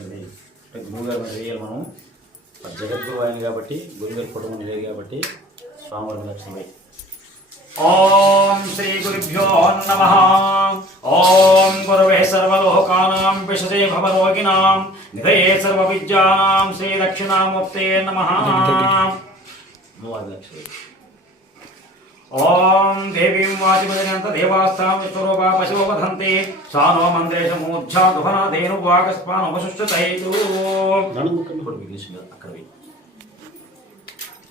గురువుగారు వేయాలి మనం జగద్గురు ఆయన కాబట్టి గురుగారి కుటుంబం లేదు కాబట్టి స్వామివారి లక్ష్మీ. ఓం శ్రీ గురుభ్యో నమః. ఓం గురవే సర్వలోకానాం విషజే భవరోగిణాం నిధయే సర్వ విద్యానాం శ్రీ దక్షిణామూర్తే నమః. ఓం దేవీం వాచిమదంత దేవాస్థాం విశ్వరూపా పశువో వదంతే సానో మంత్రేష మూర్ఛా దుహనా ధేను వాగస్పానోపశుష్టతైతు. అక్కడ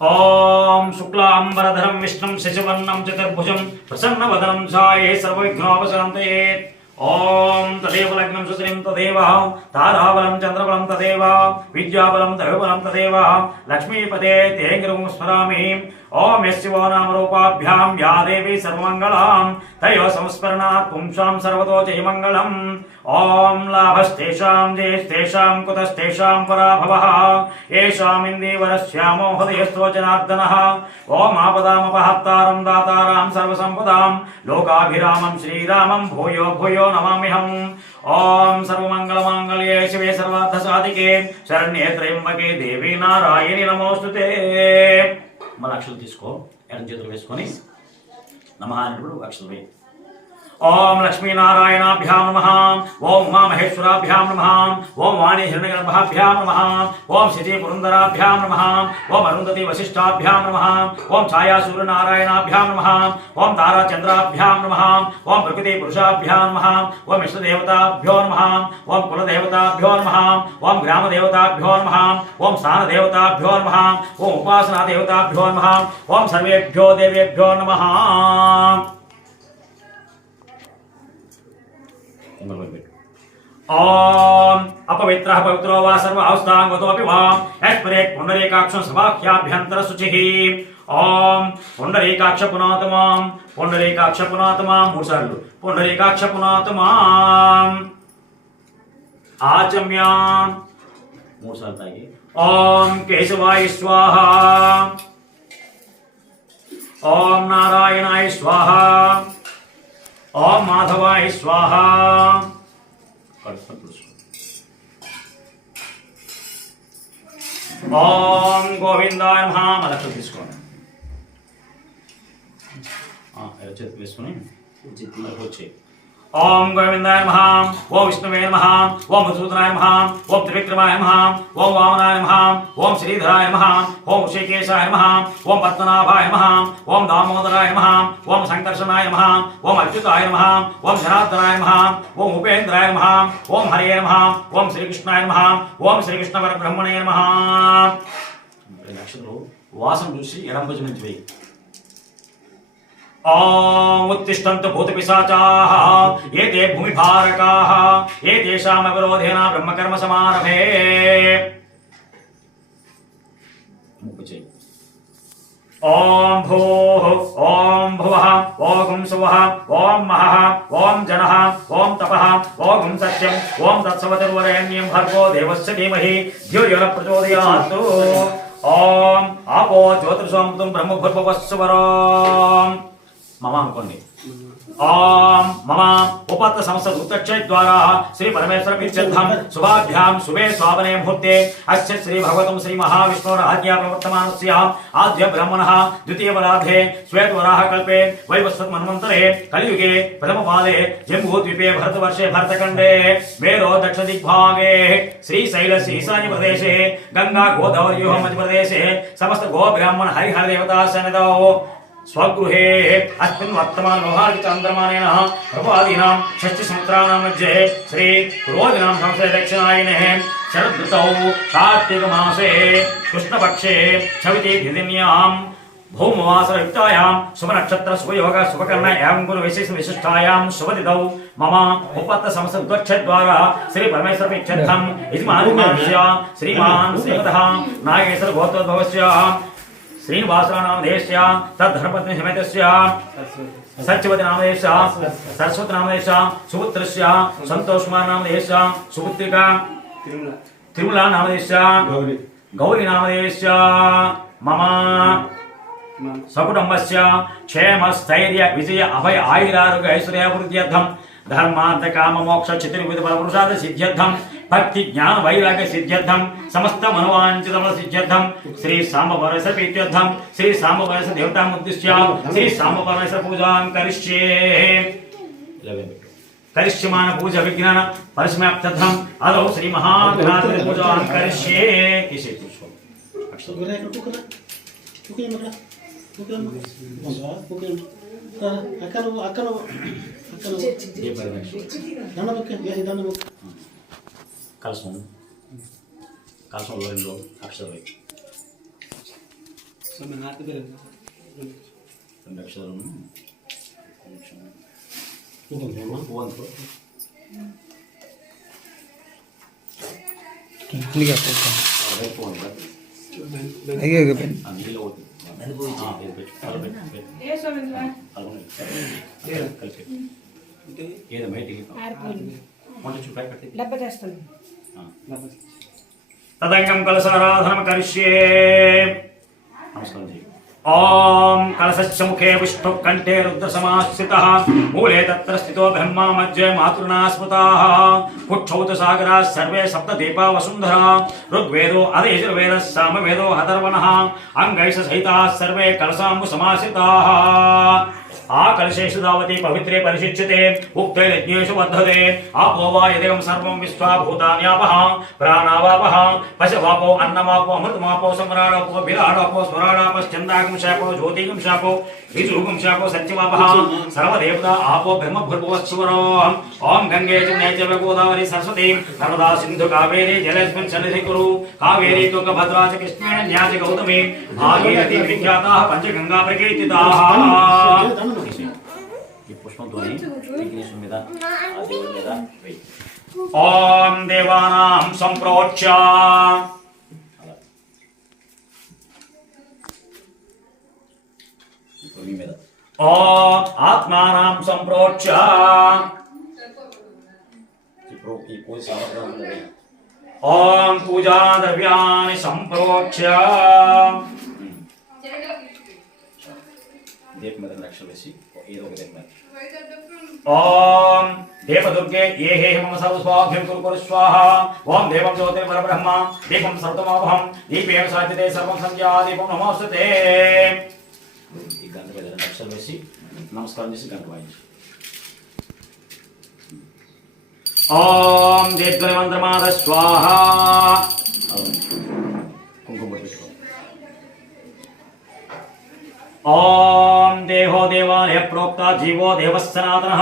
ఓం శుక్లాంబరధరం విష్ణుం శశివర్ణం చతుర్భుజం ప్రసన్నవదనం ఛాయే సర్వవిఘ్నోపశాంతయే. ఓం తదేవ లగ్నం సుశ్రీం తదేవ తారాబలం చంద్రబలం తదేవ విద్యాబలం దైవబలం తదేవ లక్ష్మీపదే తే గురుం స్మరామి. ఓం యశివో నామరూపాభ్యాం యా దేవి సర్వమంగళాం తయో సంస్మరణాత్ పుంసాం సర్వతో జయమంగళం. ఓం లాభస్తేషాం జయస్తేషాం కుతస్తేషాం పరాభవః ఏషాం ఇందీవరస్యామో హృదయస్థో జనార్దనః. ఓం ఆపదామపహర్తారం దాతారాం సర్వసంపదాం లోకాభిరామం శ్రీరామం భూయో భూయో నమామ్యహం. ఓం సర్వమంగళమాంగళ్యే శివే సర్వార్థసాధికే శరణ్యే త్రయంబకే దేవీ నారాయణి నమోస్తుతే. మన అక్షలు తీసుకో, ఎడం చేతులు వేసుకొని నమః అనేటప్పుడు అక్షలు వేయి. ఓం లక్ష్మీనారాయణాభ్యాం నమః. ఓం ఉమామహేశ్వరాభ్యాం నమః. ఓం వాణి హిరణ్యగర్భాభ్యాం నమః. ఓం శచీ పురందరాభ్యాం నమః. ఓం అరుంధతి వశిష్ఠాభ్యాం నమః. ఓం ఛాయాసూర్యనారాయణాభ్యాం నమః. ఓం తారాచంద్రాభ్యాం నమః. ఓం ప్రకృతి పురుషాభ్యాం నమః. ఓం ఇష్టదేవతాభ్యో నమః. ఓం కులదేవతాభ్యో నమః. ఓం గ్రామదేవతాభ్యో నమః. ఓం స్థానదేవతాభ్యో నమః. ఓం ఉపాసనాదేవతాభ్యో నమః. ఓం సర్వేభ్యో దేవేభ్యో నమః. ఓం అపవిత్ర పవిత్రో వా సర్వ అవస్థాంగతోపి వా యస్మరే పుండరీకాక్షం సభాఖ్యాభ్యంతర శుచిః. ఓం పుండరీకాక్ష పునాతమాం పుండరీకాక్ష పునాతమాం మూడు సార్లు పుండరీకాక్ష పునాతమాం ఆచమ్యాం మూడు సార్లు తాగి. ఓం కేశవాయ స్వాహ. ఓం నారాయణాయ స్వాహ. ఓం మాధవాయ స్వాహ. ఓం గోవిందాయ నమః. మళ్ళీ తీసుకోండి, చేతి వేసుకుని వచ్చి. ఓం గోవిందాయ నమః. ఓం విష్ణువే నమః. ఓం మధుసూదనాయ నమః. ఓం త్రివిక్రమాయ నమః. ఓం వామనాయ నమః. ఓం శ్రీధరాయ నమః. ఓం ఋషికేశాయ నమః. ఓం పద్మనాభాయ నమః. ఓం దామోదరాయ నమః. ఓం సంకర్షణాయ నమః. ఓం అచ్యుతాయ నమః. ఓం జనార్దనాయ నమః. ఓం ఉపేంద్రాయ నమః. ఓం హరే నమః. ఓం శ్రీకృష్ణాయ నమః. ఓం శ్రీకృష్ణ పరబ్రహ్మణే నమః. నక్షత్రం వాసన చూసి ఎడం భుజం నుంచి వేయి. ఓం ఉత్తిష్టంతు భూతపిశాచాః ఏతే భూమిభారకాః ఏతేషాం అవరోధేన బ్రహ్మకర్మ సమారభే. ఓం భూః ఓం భువః ఓం సువః ఓం మహః ఓం జనః ఓం తపః ఓం సత్యం ఓం తత్సవితుర్వరేణ్యం భర్గో దేవస్య ధీమహి ధియో యో నః ప్రచోదయాత్. ఓం ఆపో జ్యోతిర్సోమృతం బ్రహ్మభూర్భువస్సువరం. మమ అనుకోండి. ఓం మమ ఉపత్త సంస్థ ఉత్తక్షయ ద్వారా శ్రీ పరమేశ్వర ప్రీత్యర్థం శుభాభ్యాం శుభే స్వావనే ముహూర్తే అస్య శ్రీ భగవతం శ్రీ మహావిష్ణోర్ ఆజ్ఞా ప్రవర్తమానస్య ఆద్య బ్రహ్మణః ద్వితీయ వరాధే శ్వేతవరాహ కల్పే వైవస్వత్ మన్వంతరే కలియుగే ప్రథమ పాదే జంబూద్వీపే భరతవర్షే భరతఖండే మేరో దక్షిణ దిగ్భాగే శ్రీశైల ఈశాన్య ప్రదేశే గంగా గోదావర్యోః మధ్యప్రదేశే సమస్త గో బ్రాహ్మణ హరిహర దేవతా సన్నిధౌ స్వగృహే అస్మిన్ వర్తమానోహార్జిత చంద్రమానేన ప్రభాదీనాం షష్ఠి సముద్రానాం మధ్యే శ్రీ పురోదినాం సంవత్సరే దక్షిణాయనే శరదృతౌ కార్తీక మాసే కృష్ణపక్షే చవితి దిదిన్యాం భౌమవాసరయుక్తాయాం శుభనక్షత్ర శుభయోగ శుభకర్ణ ఏం గురు విశేష విశిష్టాయాం శుభతిథౌ మమ ఉపత్త సంస్థ ఉత్క్షయ ద్వారా శ్రీ పరమేశ్వర ప్రీత్యర్థం యజమానస్య శ్రీమాన్ శ్రీమతః నాగేశ్వర గోత్రోద్భవస్య శ్రీనివాసరామదేశ్య తద్ధర్మపత్ని సమేతస్య సత్యవతి నామదేశ సరస్వతి నామదేశ సుపుత్రస్య సంతోష్ కుమార్ నామదేశ సుపుత్రిక తిరుమల నామదేశ గౌరీ నామదేశ మమ సకుటుంబస్య క్షేమ స్థైర్య విజయ అభయ ఆయురారోగ్య ఐశ్వర్యాభివృద్ధ్యర్థం ధర్మార్థ కామ మోక్ష చతుర్విధ ఫలపురుషార్థ సిద్ధ్యర్థం భక్తి జ్ఞాన వైరాగ్య సిద్ధ్యర్థం సమస్త మనవాంఛితముల సిద్ధ్యర్థం శ్రీ సాంబపరమేశ్వర ప్రీత్యర్థం శ్రీ సాంబపరమేశ్వర దేవతాముద్దిశ్య శ్రీ సాంబపరమేశ్వర పూజాం కరిష్యే కరిష్యమాన పూజ విజ్ఞాన పరిసమాప్త్యర్థం అదో శ్రీ మహాగణాధిపతి పూజాం కరిష్యే ఇసే పుష్పం కలసం కలసంలో రెండు అక్షరాలు రెండు అక్షరాలను తదంగం కలసారాధనం కరిష్యే నమస్కారం జీ ఓం కలశస్య ముఖే విష్ణు కంఠే రుద్ర సమాశ్రితః మూలే తత్ర స్థితో బ్రహ్మ మధ్యే మాతృనా స్మృతాః పుక్షౌత సాగరాः సర్వే సప్త దీపా వసుంధరా ఋగ్వేదో అధయజుర్వేదः సామవేదో అథర్వణः అంగైష సహితాः సర్వే కలశాంబు సమాశ్రితాः ఆ కలశేషు దావతి పవిత్రే పరిశిచ్యతే ఉక్తే యజ్ఞేషు వర్ధతే ఆపో వా యదేవం సర్వం విశ్వా భూతాన్యాపః ప్రాణావాపః పశవాపో అన్నమాపో అమృతమాపో సమ్రాడాపో బిరాడాపో స్వరాడాపశ్చందాగం శాపో జ్యోతిగం శాపో ऋजुगुं शापो सत्यवापः सर्वदेवता आपो ब्रह्मभूर्भुवस्सुवरो ओम गंगे जमुने चैव गोदावरी सरस्वती नर्मदा सिंधु कावेरी जलेस्मिन् सन्निधिं कुरु कावेरी तुंगभद्रा च कृष्णे न्यास गौतमी भागीरथी विख्याताः पंचगंगा प्रकीर्तिताः ఈ పుష్పంతోని విఘ్నేశ్వరుని మీద ఆ దేవుడి మీద వేయి ఓం దేవానాం సంప్రోచ్య ఓం ఆత్మానాం సంప్రోచ్య ఈ పూజ సామగ్రి ఓం పూజా ద్రవ్యాన్ని సంప్రోచ్య దీపం మీద లక్ష్యం వేసి ఏదో ఒక దీపం ఓం దేవదుర్గే ఏ హే మమ సర్వస్వాభ్యం కురు స్వాహా ఓం దేవం జ్యోతిర్పరబ్రహ్మ దీపం సర్వతమోహం దీపేన సాధ్యతే సర్వం సంధ్యా దీపం నమోస్తుతే ఈ గంట మీద లక్ష్యం వేసి నమస్కారం చేసి గంట వాయించి ఓం దీర్ఘమంత్రమాద స్వాహా కుంకుమ పెట్టుకో ఓం దేహో దేవాలయ ప్రోక్త జీవో దేవः సనాతనః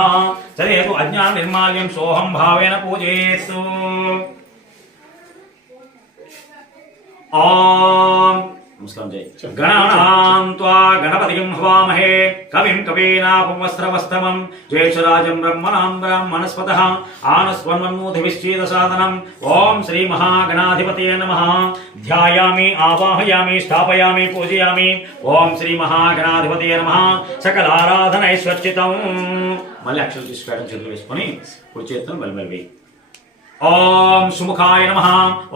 చరేతు అజ్ఞాన నిర్మాల్యం సోహం భావేన పూజయేత్తు ఓం నమస్కారం జై గణానాం త్వా గణపతిం హవామహే కవిం కవీనాపవస్త్రవస్తమం జ్యేష్ఠరాజం బ్రహ్మణాం బ్రహ్మణస్పతః ఆనస్వన్మన్మూర్తివిశ్చేదసాదనం ఓం శ్రీ మహాగణాధిపతయే నమః ధ్యాయామి ఆవాహయామి స్థాపయామి పూజయామి ఓం శ్రీ మహాగణాధిపతయే నమః సకలారాధనైశ్వర్చితం మళ్ళీ అక్షరం తీసుకోవడం చేతులు వేసుకొని కుడి చేతులను బలిబలి ఓం సుముఖాయ నమః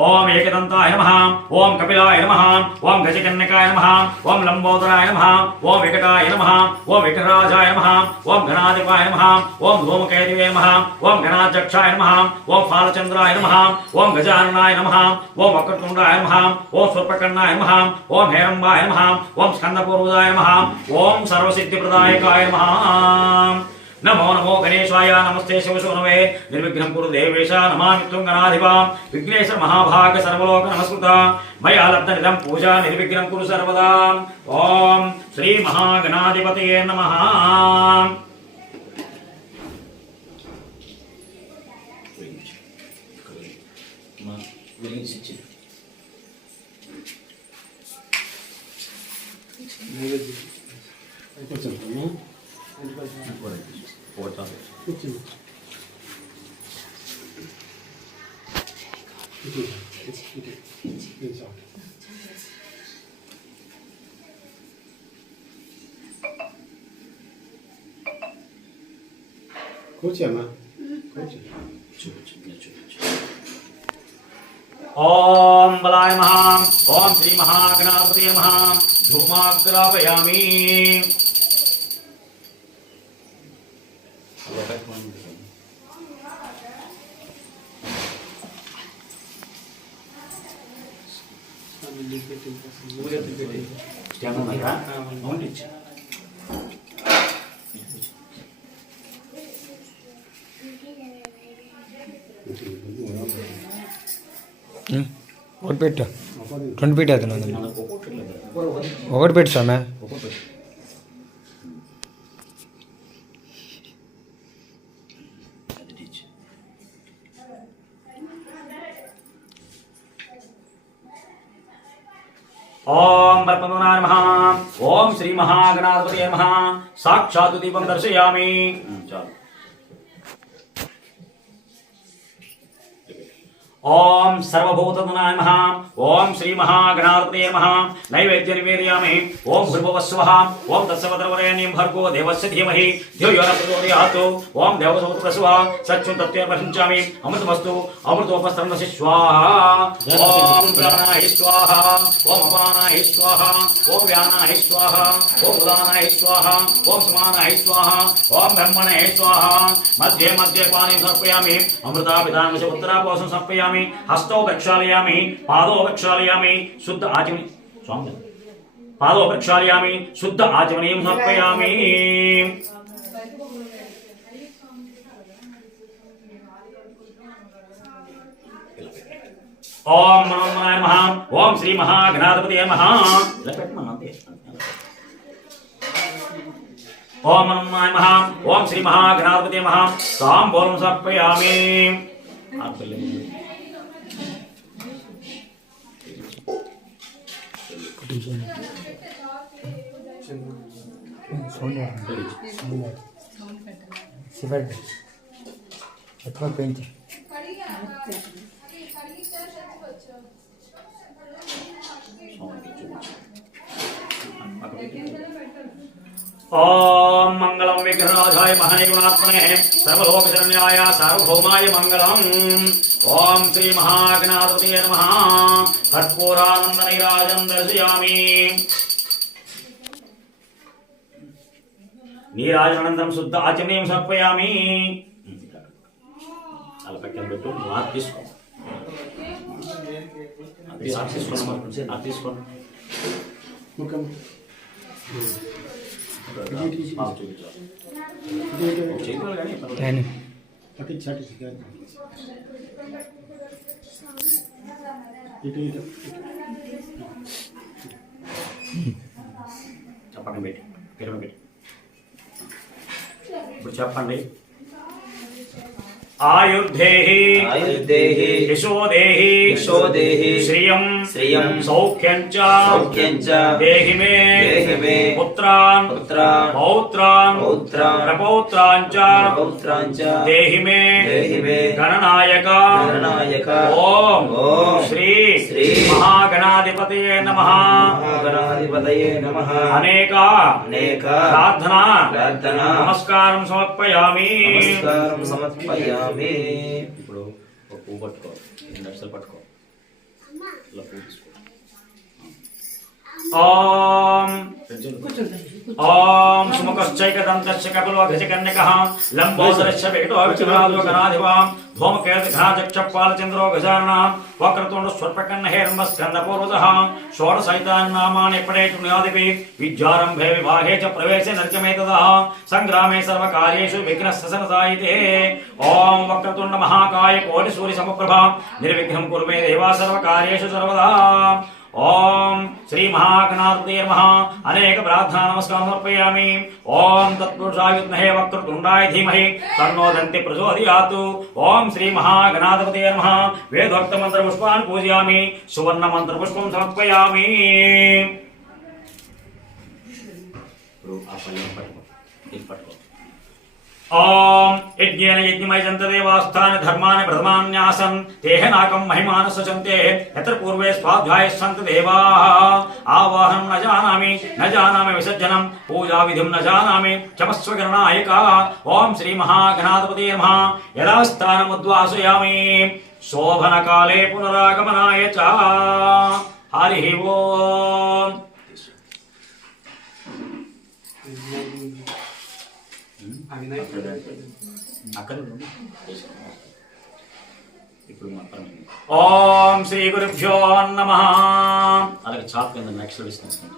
ఓం ఏకదంతాయ నమః ఓం కపిలాయ నమః ఓం గజకన్యకాయ నమః ఓం లంబోదరాయ నమః ఓం వికటాయ నమః ఓం వికటరాజాయ నమః ఓం గణాధిపాయ నమః ఓం ధూమకేతువే నమః ఓం గణాధ్యక్షాయ నమః ఓం ఫాలచంద్రాయ నమః ఓం గజాననాయ నమః ఓం వక్రతుండాయ నమః ఓం సర్పకర్ణాయ నమః ఓం హేరంబాయ నమః ఓం స్కందపూర్వదాయ నమః ఓం సర్వసిద్ధిప్రదాయకాయ నమః నమో నమో గణేశాయ నమస్తే శివశోనవే నిర్విఘ్నం కురు దేవేశ నమామి త్వం గణాధిపా విఘ్నేశ్వర మహాభాగ సర్వలోక నమస్కృత మయా లబ్ధనిదం పూజా నిర్విఘ్నం కురు సర్వదా ఓం శ్రీ మహాగణాధిపతయే నమః కూర్చోమ్మా ఓం బలాయ నమః ఓం శ్రీ మహాగణాధిపతయే నమః ధూమాగ్రాపయామి స్టాండ్ ఉన్నాయా? అవును ఇచ్చి ఒకటి పెట్టు 20 ఫీట్ అవుతుంది ఒకటి పెట్టు స్వామి ఓం పద్మనాభాయ నమః. ఓం శ్రీ మహాగణాధిపతయే నమః. సాక్షాత్ దీపం దర్శయామి. చాలు. ఓం సర్వభూతనాయ నమః. ఓం శ్రీ మహాగణాధిపతయే నమః. నైవేద్య నివేదయామి. ఓం భూర్భువస్వః. ఓం తత్సవితుర్వరేణ్యం భర్గో దేవస్య ధీమహి ధియో యో న ప్రచోదయాత్. ఓం దేవసౌతప్రసవః సత్యం తత్వేర్వహించామి. అమృతమస్తు అమృతోపస్తరణసి స్వాహా. ఓం ప్రాణాయ స్వాహా. ఓం అపానాయ స్వాహా. ఓం వ్యానాయ స్వాహా. ఓం ఉదానాయ స్వాహా. ఓం సమానాయ స్వాహా. ఓం బ్రహ్మణే స్వాహా. మధ్యే మధ్యే పాని సమర్పయామి. అమృతాపితాంగ ఉత్తరాపోసం సమర్పయామి. హస్తౌ ప్రక్షాళయామి. పాదో ప్రక్షాళయామి. శుద్ధ ఆచమని స్వామి పాదో ప్రక్షాళయామి. శుద్ధ ఆచమనీయం సమర్పయామి. ఓం నమోనాయ నమః. ఓం శ్రీ మహాగణాధిపతయే నమః. ఓం నమోనాయ నమః. ఓం శ్రీ మహాగణాధిపతయే నమః. తాంబూలం సమర్పయామి. ఎక్కువ పెంచి ఓం మంగళం విఘ్నరాజాయ మహానిగుణాత్మనే సర్వలోకశరణ్యాయ సార్వభౌమాయ మంగళం. ఓం శ్రీ మహాగణాధిపతయే నమః. కర్పూరానంద నీరాజనం దర్శయామి. నీరాజనానందం శుద్ధ ఆచమనీయం సమర్పయామి. అలా పక్కన పెట్టు. మార్క్ తీసుకో. తీసుకోండి. చెప్పండి పెట్టి ఇప్పుడు చెప్పండి. ఆయుర్ధేహి యశోదేహి శ్రియం సౌఖ్యం చ దేహి మే పుత్రాన్ పౌత్రాన్ ప్రపౌత్రాన్ చ దేహి మే గణనాయక. ఓం శ్రీ మహాగణాధిపతయే నమః. అనేక ప్రార్థనా నమస్కారం సమర్పయామి. ఇప్పుడు ఒక పువ్వు పట్టుకో. 2 లక్షలు పట్టుకో. ఇలా పువ్వు తీసుకో. ఓం సుముఖశ్చైకదంతశ్చ కపిలో గజకన్యకః లంబోదరశ్చ వేటో విచరాజో గణాధిపాం ధూమకేతుఘ్నాచక్షపాలచంద్రో గజానన వక్రతుండ స్వర్పకన్న హేరంబస్కందపూర్వజః షోడశైతాన్నామాని పడేటు న్యాదిపి విద్యారంభే వివాహే చ ప్రవేశే నర్కమేతదః సంగ్రామే సర్వకార్యేషు విఘ్నస్సనసాయితే. ఓం వక్రతుండ మహాకాయ కోటి సూర్య సమప్రభ నిర్విఘ్నం కురు మే దేవా సర్వకార్యేషు సర్వదా. ఓం శ్రీ మహాగణాధిపతయే నమః. అనేక ప్రార్థనా నమస్కారం సమర్పయామి. ఓం తత్పురుషాయ విద్మహే వక్రతుండాయ ధీమహి తన్నో దంతి ప్రచోదయాత్. ఓం శ్రీ మహాగణాధిపతయే నమః. వేదోక్త మంత్ర పుష్పాన్ని పూజయామి. సువర్ణ మంత్ర పుష్పం సమర్పయామి. ఓం యజ్ఞేన యజ్ఞమయజంత దేవాస్థాని ధర్మాని ప్రథమాన్యాసన్ తేహ నాకం మహిమానసంతే యత్ర పూర్వే స్వాధ్యాయస్సంత దేవాః. ఆవాహనం న జానామి విసర్జనం పూజా విధిం న జానామి చమస్వ గణనాయక. ఓం శ్రీ మహాగణాధిపతయే నమః. యథాస్థానముద్వాసయామి. శోభనకాలే పునరాగమనాయ చ. హరి ఓం. అక్కడ ఇప్పుడు మాత్రం ఓం శ్రీ గురుభ్యో నమః. అలాగే చాప్ కింద నెక్స్ట్ డిస్కషన్.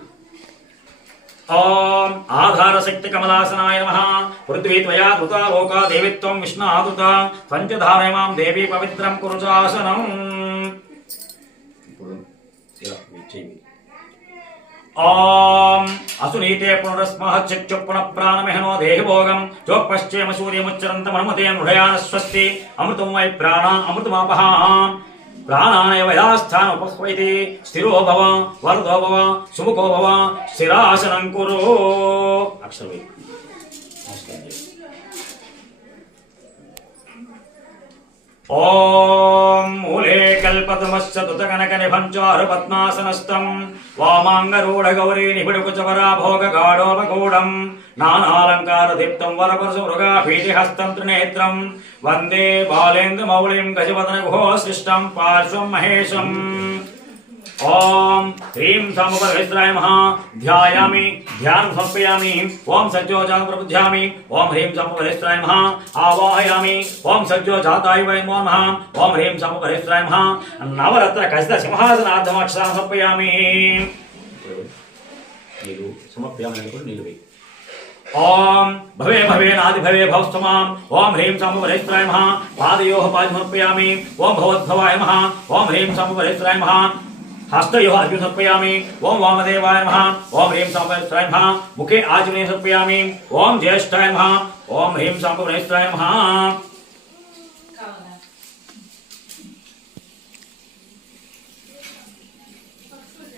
ఓం ఆధారశక్తి కమలాసనాయ నమః. పృథ్వీ త్వయా ధృతా లోకా దేవిత్వం విష్ణు ఆదుత పంచధారయమాం దేవి పవిత్రం కురుచాసనం. ఇప్పుడు ఇలా చేయి. ఓం అసునీతే పునరస్మః చక్షు పునః ప్రాణమిహనో దేహి భోగం చోపశ్చేమ సూర్యముచ్చరంతమనుమతే మృఢయాన స్వస్తి అమృతం వై ప్రాణ అమృతమాపః. ప్రాణాయ వయాస్థాన ఉపస్వైతి స్థిరో భవ వరదో భవ సుముఖో భవ స్థిరాసనం కురు. అక్షరవై ఓం మూలే కల్పతమశ్చ తుతకనక నిభంచారు పద్మాసనస్థం వామాంగరూఢ గౌరీ నిబిడుకుచవరా భోగ గాఢోపగూఢం నానాలంకార దీప్తం వరపరసు మృగా భీతిహస్తం త్రినేత్రం వందే బాలేంద్ర మౌళిం గజవదన గుహో సృష్టం పార్శ్వం మహేశం. ఓం హ్రీం సాముపరమేశ్వరాయ నమః. ధ్యాయామి ధ్యానం సమర్పయామి. ఓం సత్యోజాతం ప్రబుధ్యామి. ఓం హ్రీం సాముపరమేశ్వరాయ నమః. ఆవాహయామి. ఓం సత్యోజాతాయ వై నమో నమః. ఓం హ్రీం సాముపరమేశ్వరాయ నమః. నవరత్న ఖచ్చిత సింహాసనార్థమక్షరాం సమర్పయామి. నీరు సమర్పయామి అనుకోండి. నీళ్ళు వేయి. ఓం భవే భవే నాది భవే భవస్తమాం. ఓం హ్రీం సాముపరమేశ్వరాయ నమః. పాదయోః పాదం సమర్పయామి. ఓం భగవద్భవాయ నమః. ఓం హ్రీం సాముపరమేశ్వరాయ నమః. हस्तयोः अर्घ्यं समर्पयामि. ओम वामदेवाय नमः. ओम ह्रीं साम्बभूषणाय नमः. मुखे आचमनीयं समर्पयामि. ओम ज्येष्ठाय नमः. ओम ह्रीं साम्बभूषणाय नमः.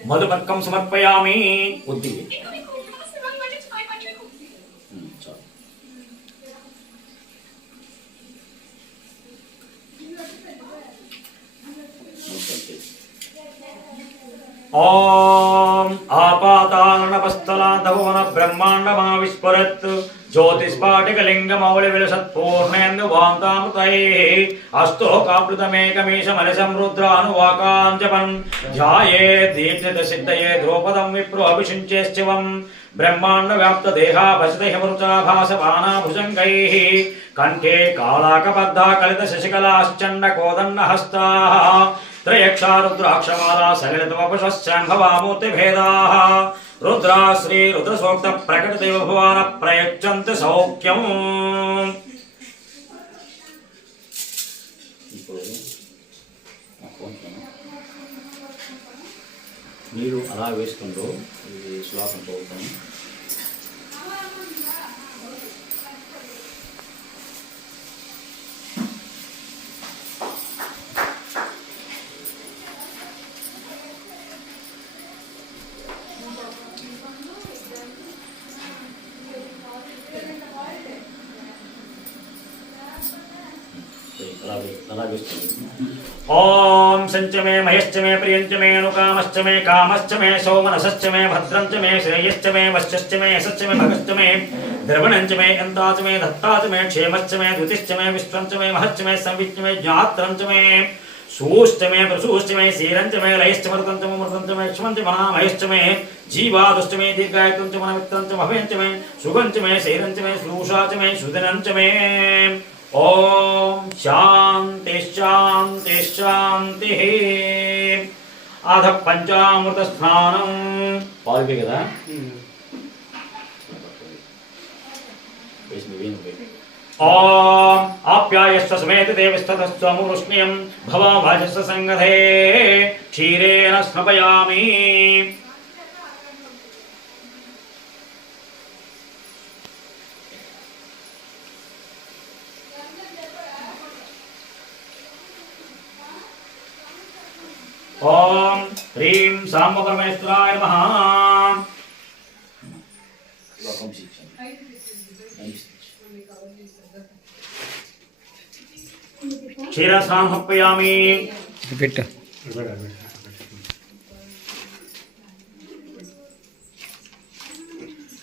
मधुपर्कं समर्पयामि. बुद्धि ओम आपातारणपस्थलान्तभुवन ब्रह्माण्डमाविस्फुरत् ज्योतिस्फाटिकलिङ्गमौलिविलसत्पूर्णेन्दुवान्तामृतैः अस्तोकाप्लुतमेकमीशमलसं रुद्रानुवाकाञ्जपन् ध्यायेत् दीर्घसिद्धये द्रौपदं विप्रोऽभिषिञ्चेश्चिवं ब्रह्माण्डव्याप्तदेहाभसितैर्वृचाभासपानाभुजङ्गैः कण्ठे कालाकबद्धा कलितशशिकलाश्चण्डकोदण्डहस्ताः त्रयक्षा रुद्राक्षमाला सलिलतवपुषश्चाम्भवामूर्तिभेदाः रुद्रा श्री रुद्रसूक्त प्रकटदेव भवान प्रयच्छन्ति सौख्यम्. మీరు అలా వేస్తుందో ఇది శ్లోకం చదువుతాను. ओम संच मे महेश्च मे प्रियंच मे अनुकामश्च मे कामश्च मे सौमनसश्च मे भद्रंच मे श्रेयश्च मे वश्यश्च मे यशश्च मे भगश्च मे द्रवणंच मे यन्ताच मे दत्ताच मे क्षेमश्च मे द्युतिश्च मे विश्वंच मे महच्च मे संविच्च मे ज्ञात्रंच मे सूश्च मे प्रसूश्च मे सीरंच मे लयश्च मरुतंच मे मृतंच मे क्ष्मंच मनामयश्च मे जीवादुश्च मे दीर्घायुतंच मनमित्रंच भवेंच मे सुगंच मे शैरंच मे श्रूषाच मे सुदिनंच मे. ओम शांति शांति शांति. अध पंचामृत स्नानं पाल्गे कदा ओम आप्यायस्व समेत देवस्ततस्त्वमुष्ण्यं भवाभाजस्व संगधे क्षीरेण स्नपयामि. ओम ह्रीं सांब परमेश्वराय नमः. क्षीरस्नानं समर्पयामि.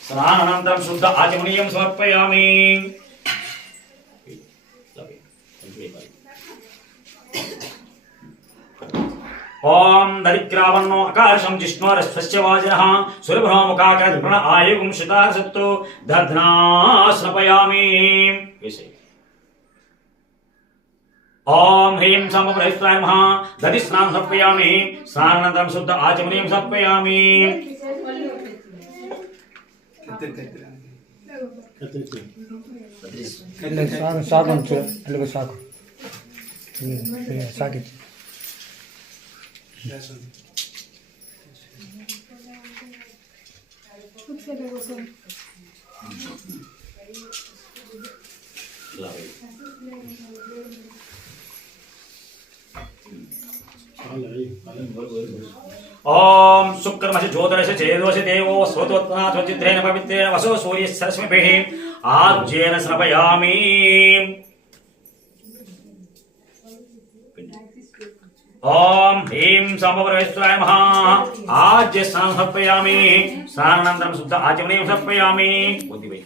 स्नानानन्तरं शुद्ध आचमनीयं समर्पयामि. ओम दरिद्रावन्नो अकाशं जिष्णोरस्वस्य वाजिनः सुरभ्रो मुखाकरद्भृण आयुगुं शितासत्तु दध्ना स्नपयामि. ఓం హ్రీం సంభవరేశ్వరాయ నమః దధి స్నానం సమర్పయామి స్నానానంతరం శుద్ధ ఆచమనీయం సమర్పయామి సాకు ఉంచు అల్లుగు సాకు సాకి ఓం శుక్రమసి జ్యోతిరసి చేదోసి దేవో స్రోతోత్పన్నాచిత్రేణ పవిత్రేణ వసో సూర్య సరస్మిభిః ఆజ్యేన స్నపయామి ఓం హ్రీం సంభవరేశ్వరాయ నమః ఆజ్య స్నానం సమర్పయామి స్నానానంతరం శుద్ధ ఆచమనీయం సమర్పయామి బుద్ధివై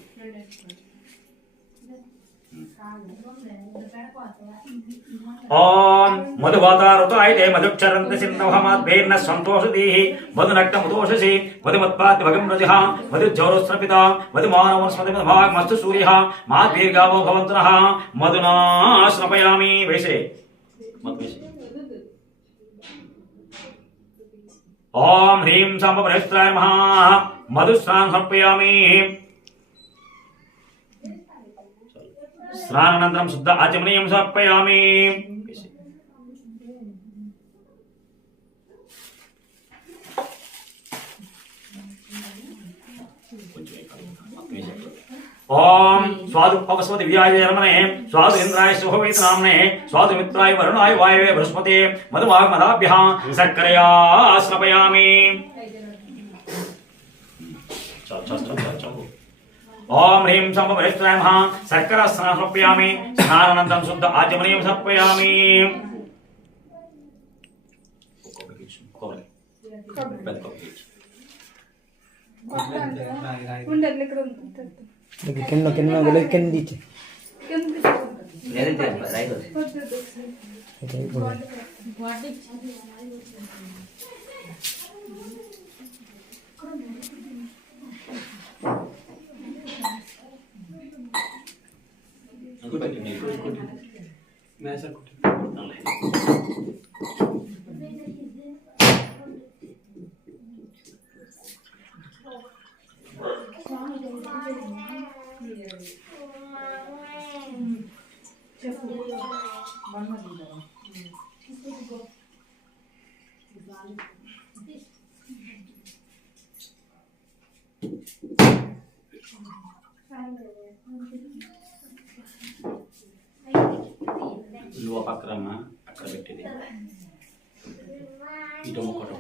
ఓం మధువాతారుతాయితే మధుక్షరంత సింధవమాద్భేర్న సంతోషదీః మధునక్తముదోషసి మధుమత్పాతి భగం రజః మధుజ్జౌరస్రపిత మధుమానవస్మతి మధుభాగమస్తు సూర్యః మాద్భీర్గావో భవంతునః మధునా స్నపయామి వేసే ఓం హ్రీం సంభవరేశ్వరాయ నమః మధుస్నానం సమర్పయామి స్నానానంతరం శుద్ధ ఆచమనీయం సమర్పయామి ఓం స్వాదు పవస్వతి వ్యాయ రమణే స్వాదు ఇంద్రాయ శుభవేత నామ్నే స్వాదు మిత్రాయ వరుణాయ వాయవే బృహస్పతే మధుమాగమదాభ్యః సక్కరయా స్నపయామి ఓం హ్రీం సంభవరేశ్వరాయ నమః సక్కర స్నానం సమర్పయామి స్నానానంతరం శుద్ధ ఆచమనీయం సమర్పయామి కింద కింద వెళ్ళి కింద ఇచ్చి ఇల్లు పక్కరమ్మ అక్కడ పెట్టేది ఇటు ముక్కడం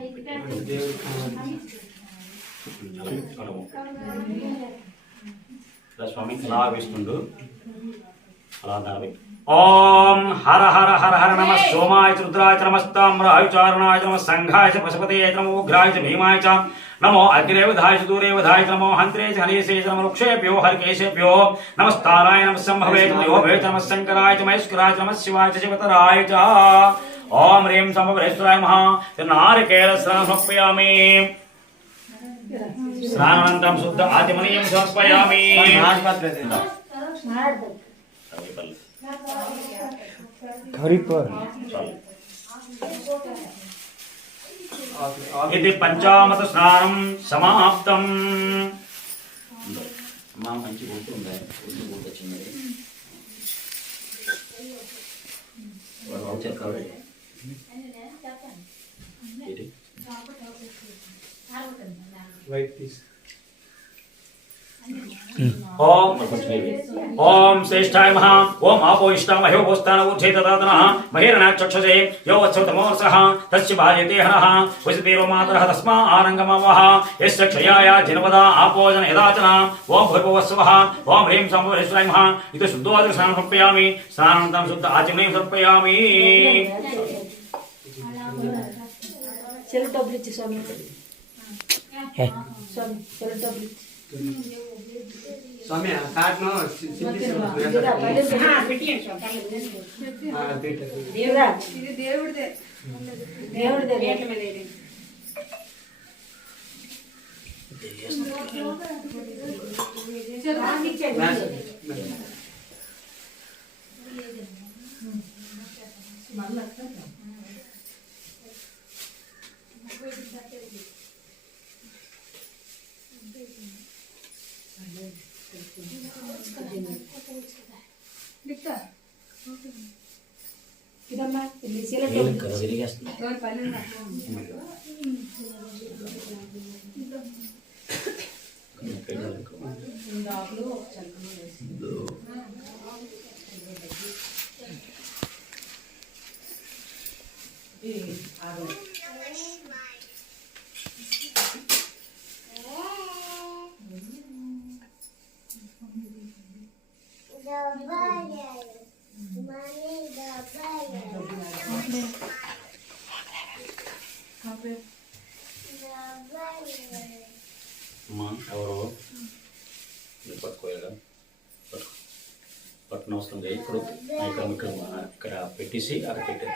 స్వామి అలా వేస్తుండు అలా దావి ఓం హర హర హర హర నమ సోమాయ రుద్రాయ నమస్తామ్రాయుచారణాయ నమ సంఘాయ పశుపతే నమో ఉగ్రాయ భీమాయ చ నమో అగ్రేవధాయ దూరేవధాయ నమో హంత్రే హనేశే నమ వృక్షేభ్యో హరికేశేభ్యో నమస్తారాయ నమ సంభవే యోభే నమ శంకరాయ మహేశ్వరాయ నమ శివాయ శివతరాయ చ ఓం హ్రీం సంభవరేశ్వరాయ నమః నారికేల స్నానం సమర్పయామి స్నానానంతరం శుద్ధ ఆచమనీయం సమర్పయామి ఇది పంచామత స్నానం సమాప్తం. మా మంచి గుర్తు ఉంది, గుర్తు వచ్చింది వచ్చారు కాబట్టి ఓం శ్రేష్ఠాయ మహా ఓం ఆపో ఇష్టామ హో పోస్తాన ఉచ్ఛేదదాతన మహేరణ చక్షసే యో వత్సతమోర్సః తస్య బాల్యతే హనః వసితేవ మాతరః తస్మా ఆనంగమవః యస్య క్షయాయ జనపదా ఆపోజన యదాచన ఓం భూర్భువస్వః ఓం హ్రీం సంభవేశ్వరాయ మహా ఇది శుద్ధోదక స్నానం సమర్పయామి స్నానానంతరం శుద్ధ ఆచమనీయం సమర్పయామి. చెరు డబ్బులు ఇచ్చి స్వామి స్వామి చెరు డబ్బులు ఇచ్చి స్వామి కార్డును దేవుడిదే దేవుడిదే ఇదమ్మా ఇది చీల అమ్మా ఎవరు మీరు పట్టుకోలేదా పట్టు నమస్కారం చేయి ఇప్పుడు ఇక్కడ పెట్టేసి అక్కడ పెట్టారు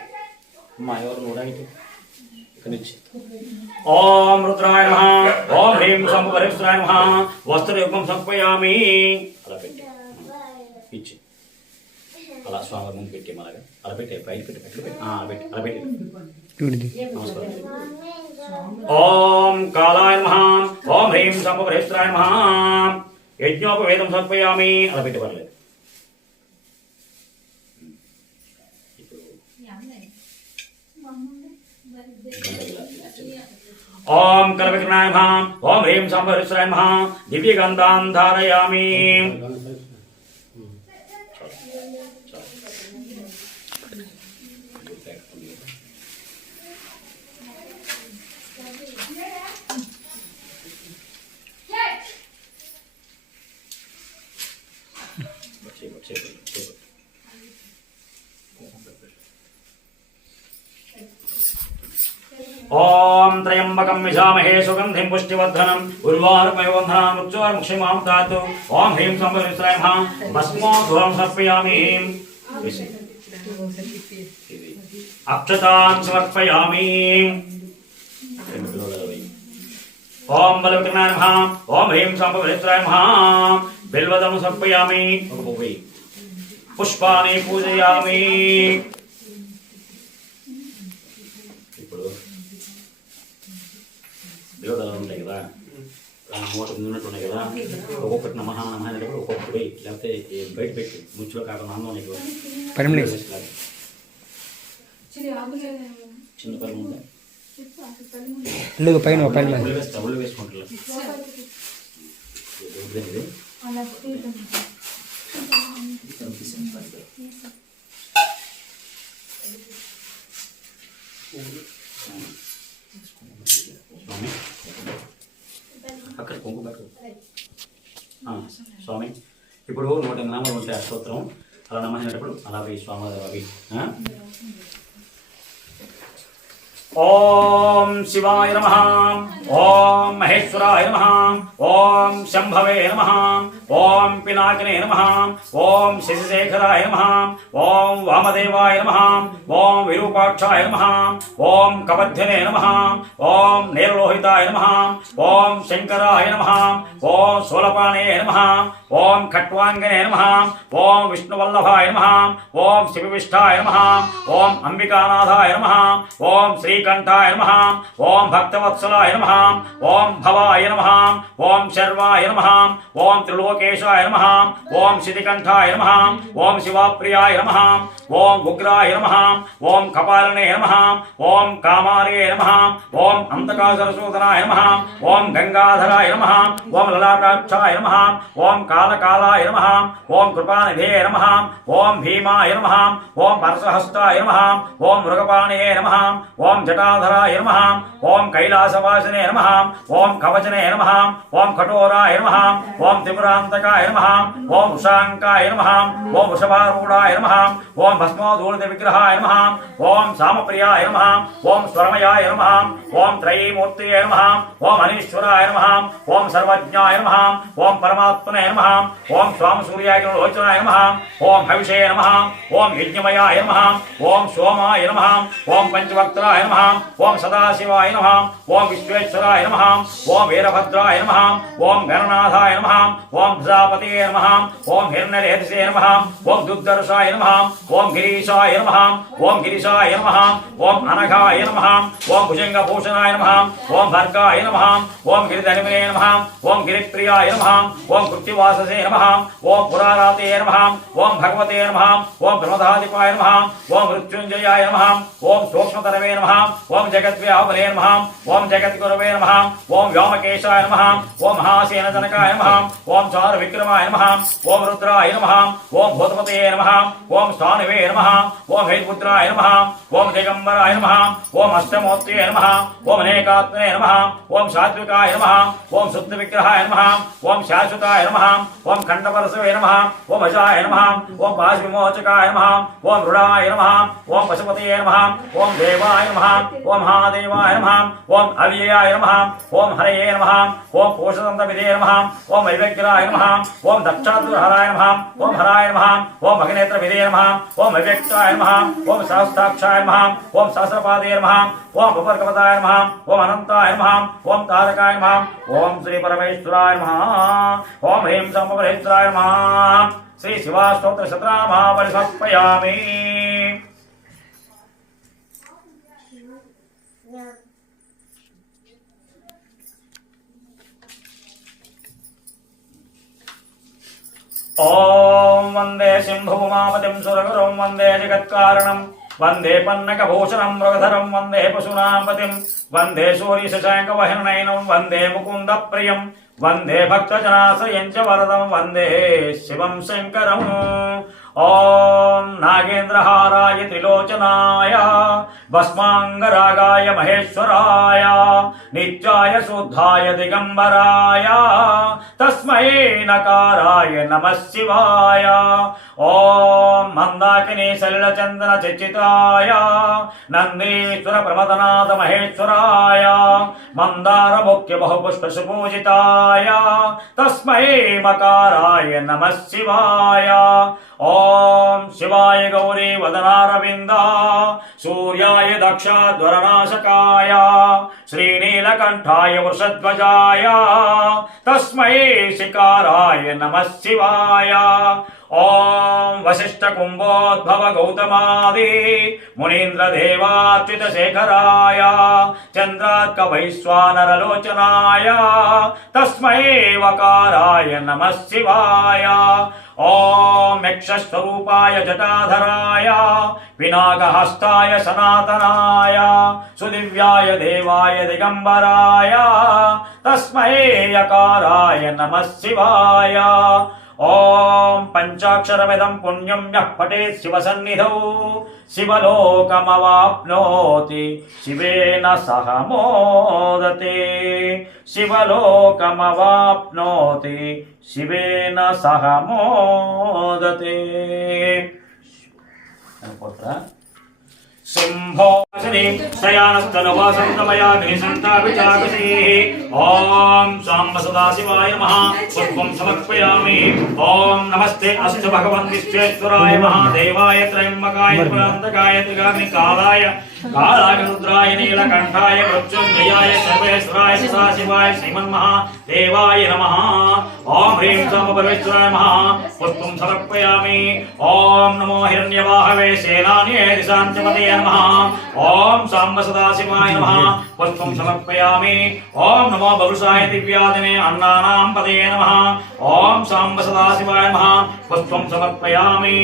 అమ్మా ఎవరు కూడా ఇటు ఇక్కడ నుంచి ఓం రుద్రాయ నమః ఓం హ్రీం శంభువరేశ్వరాయ నమః వస్త్రయుగం సమర్పయామి అలా పెట్టి ఇచ్చి అలా స్వామి ముందు పెట్టి అలాగా అలా పెట్టి పైకి పెట్టి పెట్టి అలా పెట్టి అలా పెట్టి నమస్కారం ఓం కాలాయ నమః ఓం హ్రీం శంభువరేశ్వరాయ నమః యజ్ఞోపవేదం సమర్పయామి అలా పెట్టి పర్లేదు ఓం కలవికృణాయ నమః ఓం హ్రీం శంభువరేశ్వరాయ నమః దివ్యగంధాన్ ధారయామి ఓం త్రయంబకం విశామహే సుగంధిం పుష్టివర్ధనం ఉర్వారుపయోగంధనాన్ మృత్యోర్ముక్షిమాం తాతు ఓం హ్రీం శంభువరేశ్వరాయ నమః భస్మోధురం సమర్పయామి అక్షతాన్ సమర్పయామి ఓం బలవికృణాయ నమః ఓం హ్రీం శంభువరేశ్వరాయ నమః బిల్వదం సమర్పయామి పుష్పాని పూజయామి ఇప్పుడు బిల్వదళాలు ఉంటాయి కదా మూట ఉన్నట్టు ఉన్నాయి కదా ఒక్కొక్కటి నమః నమః అనేటప్పుడు ఒక్కొక్కటి పోయి లేకపోతే బయట పెట్టి ముచ్చులో కాకుండా అన్నం చిన్న పని ఉందా పైన ఉళ్ళు వేసుకుంటారు స్వామి అక్కడ కుంకుమ పెట్టు స్వామి ఇప్పుడు 108 నామాలు ఉంటాయి అష్టోత్తరం అలా నమ్మేటప్పుడు అలా పోయి స్వామి అవి ఓం శివాయ నమః ఓం మహేశ్వరాయ నమః ఓం శంభవే నమః ఓం పినాకినే నమః ఓం శశిశేఖరాయ నమః ఓం వామదేవాయ నమః ఓం విరూపాక్షాయ నమః ఓం కపధ్యనే నమః ఓం నీలలోహితాయ నమః ఓం శంకరాయ నమః ఓం శూలపాణే నమః ఓం ఖట్వాంగనే నమః ఓం విష్ణువల్లభాయ నమః ఓం శివవిష్ఠాయ నమః ఓం అంబికానాథాయ నమః ఓం శ్రీకంఠాయ నమః ఓం భక్తవత్సలాయ నమః ఓం భవాయ నమః ఓం శర్వాయ నమః ఓం త్రిలోకేశాయ నమః ఓం శితికంఠాయ నమః ఓం శివాప్రియాయ నమః ఓం ఉగ్రాయ నమః ఓం కపాలనే నమః ఓం కామార్యే నమః ఓం అంతకాసురసూదనాయ నమః ఓం గంగాధరాయ నమః ఓం లలాటాక్షాయ నమః ఓం కాలకాలాయ నమః ఓం కృపానిధే నమః ఓం భీమాయ నమః ఓం పరసహస్తాయ నమః ఓం మృగపాణే నమః ఓం జటాధరాయ నమః ఓం కైలాసవాసినే నమః ఓం కవచనే నమః ఓం కఠోరాయ నమః ఓం త్రిపురాంతకాయ నమః ఓం ఉషాంకాయ నమః ఓం వృషభారూఢాయ నమః ఓం భస్మోధూళిత విగ్రహాయ నమః ఓం సామప్రియాయ నమః ఓం స్వరమయాయ నమః ఓం త్రయీమూర్తయే నమః ఓం అనీశ్వరాయ నమః ఓం సర్వజ్ఞాయ నమః ఓం పరమాత్మనే నమః ఓం స్వామసూర్యాగ్నిలోచనాయ నమః ఓం హవిషే నమః ఓం యజ్ఞమయాయ నమః ఓం సోమాయ నమః ఓం పంచవక్త్రాయ నమః ఓం సదాశివాయ నమః ఓం విశ్వేశ్వరాయ నమః ఓం వీరభద్రాయ నమః ఓం గణనాథాయ నమః ఓం प्रजापते नमः ओम हिरण्यरेतसे नमः ओम दुग्धर्षाय नमः ओम गिरीशाय नमः ओम गिरीशाय नमः ओम अनघाय नमः ओम भुजंगभूषणाय नमः ओम भर्गाय नमः ओम गिरिधनिमने नमः ओम गिरिप्रियाय नमः ओम कृत्तिवाससे नमः ओम पुराराते नमः ओम भगवते नमः ओम ब्रह्मधाधिपाय नमः ओम मृत्युंजयाय नमः ओम सूक्ष्मतरवे नमः ओम जगद्व्यापने नमः ओम जगद्गुरवे नमः ओम व्योमकेशाय नमः ओम महासेनजनकाय नमः ओम चारुविक्रमाय नमः ओम रुद्राय नमः ओम भूतपते नमः ओम स्थानवे नमः ओम हेतपुत्राय नमः ओम दिगंबराय नमः ओम अष्टमूर्तये नमः ओम अनेकात्मने नमः ओम सात्विकाय नमः ओम शुद्धविग्रहाय नमः ओम शाश्वताय नमः ओम खंडपरशवे नमः ओम अजाय नमः ओम पाशविमोचकाय नमः ओम रुडाय नमः ओम पशुपतये नमः ओम देवाय नमः ओम महादेवाय नमः ओम अव्ययाय नमः ओम हरये नमः ओम पोषदन्तविदे नमः ओम अव्यग्राय नमः ओम दक्षातुरहराय नमः ओम हराय नमः ओम भगनेत्रविदे नमः ओम अव्यक्ताय नमः ओम सहस्राक्षाय नमः ओम सहस्रपादे नमः ओम उपर्कपदाय नमः ओम अनंताय नमः ओम तारकाय नमः ओम श्री परमेश्वराय नमः ओम ह्रीं समपरेश्वराय नमः श्री शिवास्तोत्र शतनामावली समर्पयामि। ओम वंदे सिंहभूमापतिं सुरगुरुं वंदे जगत्कारणं वंदे पन्नकभूषणं मृगधरं वंदे पशूनां वंदे सूर्यशशाङ्कवहननयनं वंदे मुकुन्दप्रियं वंदे भक्तजनाश्रयं च वरदं वंदे शिवं शङ्करम्। ओम नागेन्द्रहाराय त्रिलोचनाय भस्मांगरागाय महेश्वराय नित्याय शुद्धाय दिगंबराय तस्मै नकाराय नमः शिवाय। ओम मंदाकिनी शैलचंदन चिचिताय नंदीश्वर प्रमदनाथ महेश्वराय मंदार मुख्य बहुपुष्प सुपूजिताय तस्मै मकाराय नमः शिवाय। ओम शिवाय गौरी वदनारविंदा सूर्याय दक्षाध्वरनाशकाय श्रीनीलकंठाय वृषध्वजाय तस्मै शिकाराय नमः शिवाय। ओम वशिष्ठ कुंभोद्भव गौतमादि मुनीन्द्र देवाच्युत शेखराय चंद्रार्क वैश्वानरलोचनाय तस्मै वकाराय नमः शिवाय। ओम यक्षस्वरूपाय जटाधराय पिनाकहस्ताय सनातनाय सुदिव्याय देवाय दिगंबराय तस्मै यकाराय नमः शिवाय। ओम पंचाक्षरमिदं पुण्यं यः पठेत् शिवसन्निधौ शिवलोकमवाप्नोति शिवेन सह मोदते शिवलोकमवाप्नोति शिवेन सह मोदते। सिंहो शयानस्तनवासन्तमयाग्निसन्ताभिचाकसी ओम सांब सदाशिवाय नमः पुष्पं समर्पयामि। ओम नमस्ते अस्तु भगवन् विश्वेश्वराय महादेवाय त्र्यम्बकाय पुरान्तकाय त्रिकाग्निकालाय कालाय रुद्राय नीलकण्ठाय मृत्युञ्जयाय सर्वेश्वराय सदाशिवाय श्रीमन्महादेवाय नमः। ओम ह्रीं सांबपरमेश्वराय नमः पुष्पं समर्पयामि। ओम नमो हिरण्यवाहवे सेनान्ये दिशाञ्चपतये नमः। ओम सांब सदाशिवाय नमः पुष्पं समर्पयामि। ओम नमो बभुषाय दिव्यादिने अन्नानां पदे नमः। ओम सांब सदाशिवाय नमः पुष्पं समर्पयामि।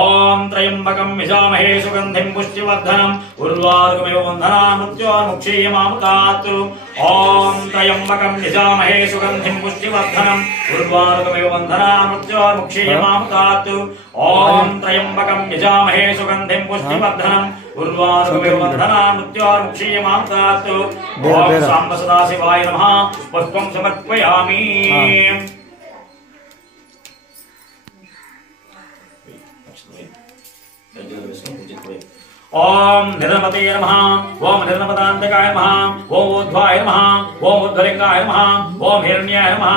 ओम त्र्यम्बकं यजामहे सुगन्धिं पुष्टिवर्धनम् उर्वारुकमिव बन्धनान् मृत्योर्मुक्षीयमामृतात्। ओम त्र्यम्बकं यजामहे सुगन्धिं पुष्टिवर्धनम् उर्वारुकमिव बन्धनान् मृत्योर्मुक्षीयमामृतात्। ओम त्र्यम्बकं यजामहे सुगन्धिं पुष्टिवर्धनम् उर्वारुकमिव बन्धनान् मृत्योर्मुक्षीयमामृतात्। ओम सांब सदाशिवाय नमः पुष्पं समर्पयामि। ओम निरमते नमः ओम निर्मदान्तकाय नमः ओम ऊर्ध्वाय नमः ओम ऊर्ध्वलिंगाय नमः ओम हिरण्याय नमः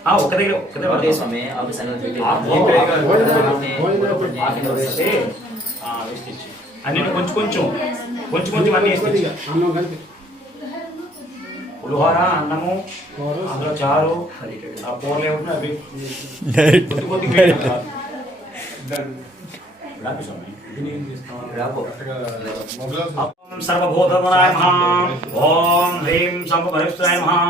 ఒక దగ్గర స్వామి ఆఫీస్ అనేది అన్నిటి కొంచెం కొంచెం అన్ని వేసి పులిహోర అన్నము అందులో చారు ఆ కూరలు ఏమిటి అవి కొద్ది కొద్దిగా వేయాలి. రాకు స్వామి. ఓం సర్వభూతమనాయ నమః. ఓం హ్రీం శంభుపరిష్టాయ నమః.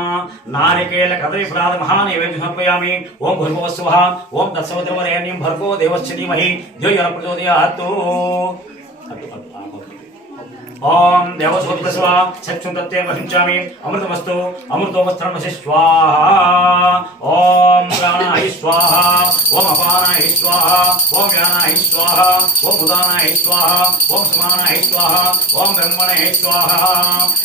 నారికేల కదలి ఫలాద మహానైవేద్యం సమర్పయామి. ఓం భూర్భువస్సువః. ఓం తత్సవితుర్వరేణ్యం భర్గో దేవస్య ధీమహి ధియో యో నః ప్రచోదయాత్. ఓం దేవసోత్ప్రసవ చక్షుం తత్వేన వహించామి. అమృతమస్తు అమృతోపస్థరం వశి స్వాహా. ఓం ప్రాణాయ స్వాహా. ఓం అపానాయ స్వాహా. ఓం వ్యానాయ స్వాహా. ఓం ఉదానాయ స్వాహా. ఓం సమానాయ స్వాహా. ఓం బ్రహ్మణే స్వాహా.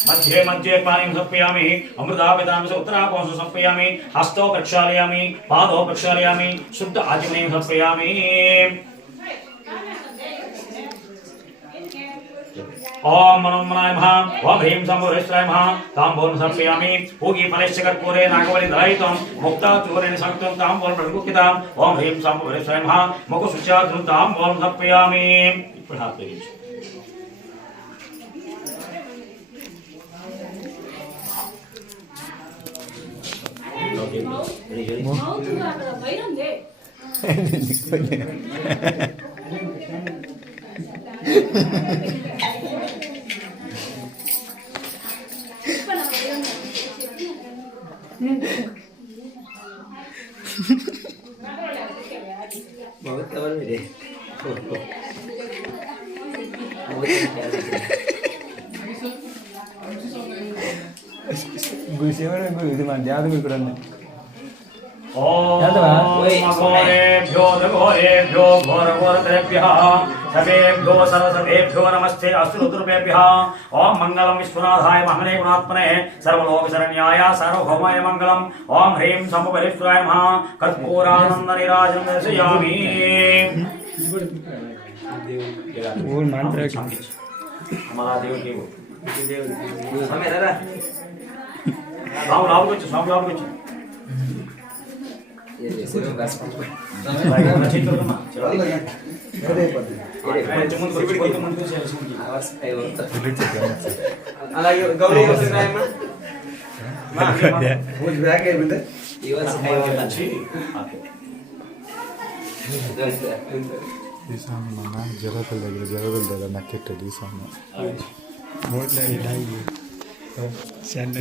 మధ్యే మధ్యే పానీయం సమర్పయామి. అమృతాపితాంశ ఉత్తరాకోశం సమర్పయామి. హస్తో ప్రక్షాళయామి. పాదో ప్రక్షాళయామి. శుద్ధ ఆచమనీయం సమర్పయామి. ఓం మనోన్మనాయ నమః. ఓం హ్రీం శంభురేశ్వరాయ నమః. తాంబూలం సమర్పయామి. పూగి ఫలైశ్చ కర్పూరే నాగవలి దళయితం ముక్తాచూరేణ సంయుక్తం తాంబూలం ప్రతికుక్కితాం. ఓం హ్రీం శంభురేశ్వరాయ నమః. ముఖ శుచ్యాధృతం తాంబూలం సమర్పయామి. ఇప్పుడు హాత్ వేయించు. ఇది మన జాతకు ఇక్కడ ఉంది. ఓం ఘోరేభ్యో ఘోరేభ్యో ఘోరఘోరతరేభ్యః సర్వేభ్యో సర్వసర్వేభ్యో నమస్తే అస్తు రుద్రభ్యః. ఓం మంగళం విశ్వనాథాయ మహనే గుణాత్మనే సర్వలోకశరణ్యాయ సార్వభౌమాయ మంగళం. ఓం హ్రీం శంభుపరిష్టాయ నమః. కర్పూరానంద నీరాజనం దర్శయామి. हमारा देव देव हमें रहा राम राम कुछ राम राम कुछ ये सिर्फ बस अच्छी तो ना चलो अरे चुमन को कोई तो मन को शेयर सुन आवाज आयो అలాగే గౌరీ వస్తున్నాయమ్మ మా वो बैग है बेटा ये वाला है अच्छी ఈ సాంగ్ మన జగతల దగ్గర నక్కెట్టది ఈ సాంగ్ మోట్ల ఇలాగి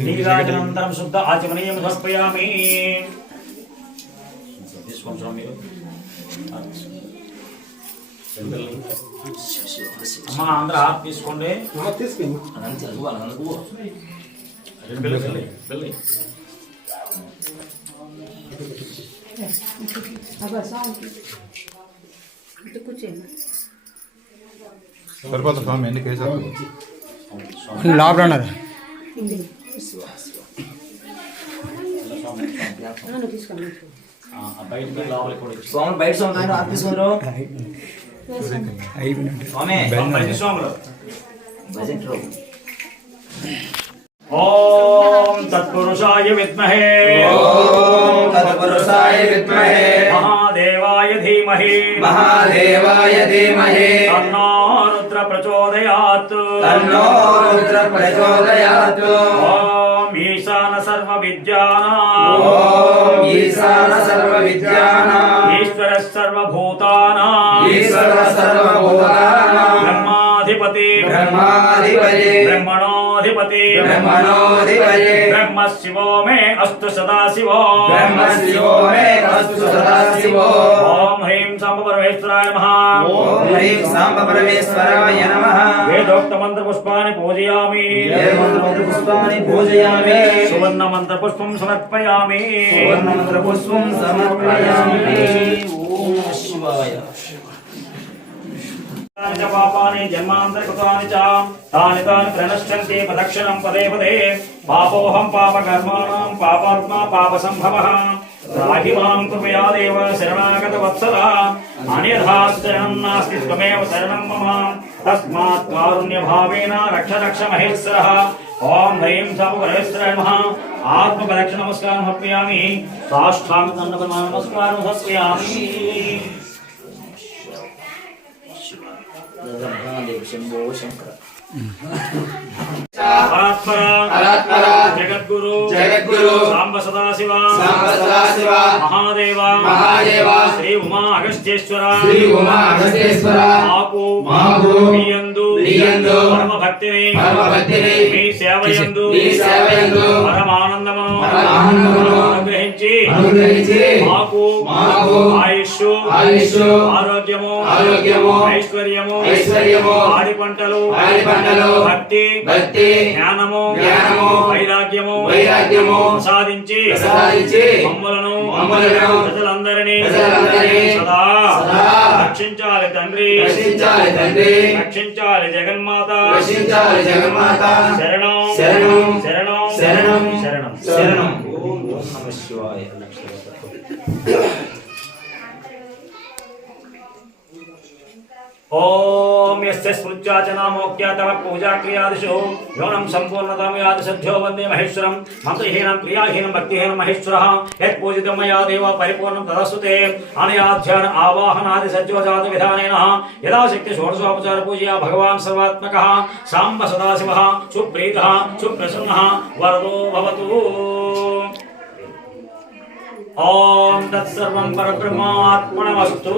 నీరాజనంతరం శుద్ధ ఆచమనీయం సమర్పయామి. అమ్మ అందరూ హాత్ తీసుకోండి. సరిపోతా స్వామి ఎన్ని కేసు లాభ అన్నారు స్వామి బయట స్వామి ఆర్పిస్తున్నారు ఓం తత్పురుషాయ విద్మహే ఓం తత్పురుషాయ విద్మహే మహాదేవాయ ధీమహి మహాదేవాయ ధీమహి తన్నో రుద్ర ప్రచోదయాత్ తన్నో రుద్ర ప్రచోదయాత్ ఓం ఈశాన సర్వ విద్యానాం ఓం ఈశాన సర్వ విద్యానాం ఈశ్వర సర్వభూతానాం ఈశ్వర సర్వభూతానాం బ్రహ్మాధిపతి బ్రహ్మాధిపతి బ్రహ్మణోధిపతి బ్రహ్మణోధిపతి బ్రహ్మ శివో మే అస్తు సదాశివో బ్రహ్మ శివో మే అస్తు సదాశివో ఓం హ్రీం సాంబ పరమేశ్వరాయ నమః ఓం హ్రీం సాంబ పరమేశ్వరాయ నమః వేదోక్త మంత్ర పుష్పాన్ని పూజయామి వేదమంత్ర పుష్పాన్ని పూజయామి సువర్ణ మంత్ర పుష్పం సమర్పయామి సువర్ణ మంత్ర పుష్పం సమర్పయామి ఓం శివాయ పాపాని జన్మాంతరకృతాని చ తాని తాని ప్రణశ్యంతి ప్రదక్షిణం పదే పదే పాపోహం పాపకర్మాణం పాపాత్మా పాపసంభవః రాహి మాం కృపయా దేవ శరణాగత వత్సల అన్యథా శరణం నాస్తి త్వమేవ శరణం మమ तस्मात् कारुण्यभावेन रक्ष रक्ष महेश्वरः ओम ह्रीं सर्वगणेश्वराय नमः आत्मप्रदक्षिण नमस्कारं समर्पयामि साष्टांग दंडवत नमस्कारं समर्पयामि शंभो शंकर परात्परा जगद्गुरु सांब सदाशिव महादेव श्री उमा अगस्त्येश्वर माकु नीयंदु परम भक्तिनि మీ సేవయందు పరమానందమును అనుగ్రహించి మాకు ఆయుష్షు ఆరోగ్యము ఐశ్వర్యము ఆడి పంటలు భక్తి జ్ఞానము వైరాగ్యము ప్రసాదించి మమ్ములను ప్రజలందరినీ సదా రక్షించాలి తండ్రి రక్షించాలి జగన్మాత శరణం శరణం శరణం శరణం శరణం శరణం ఓం నమః శివాయ ओम यस्य स्मृत्या च नामोक्त्या तव पूजा क्रियादिषु योनं सम्पूर्णतां याति सद्यो वन्दे महेश्वरं मन्त्रहीनं क्रियाहीनं भक्तिहीनं महेश्वरः यत् पूजितं मया देव परिपूर्णं तदस्तु ते अनया ध्यान आवाहनादि सज्जोजात विधानेन यदा शक्ति षोडशोपचार पूजया भगवान् सर्वात्मकः साम्ब सदाशिवः सुप्रीतः सुप्रसन्नः वरदो भवतु ओम तत्सर्वं परब्रह्मात्मनमस्तु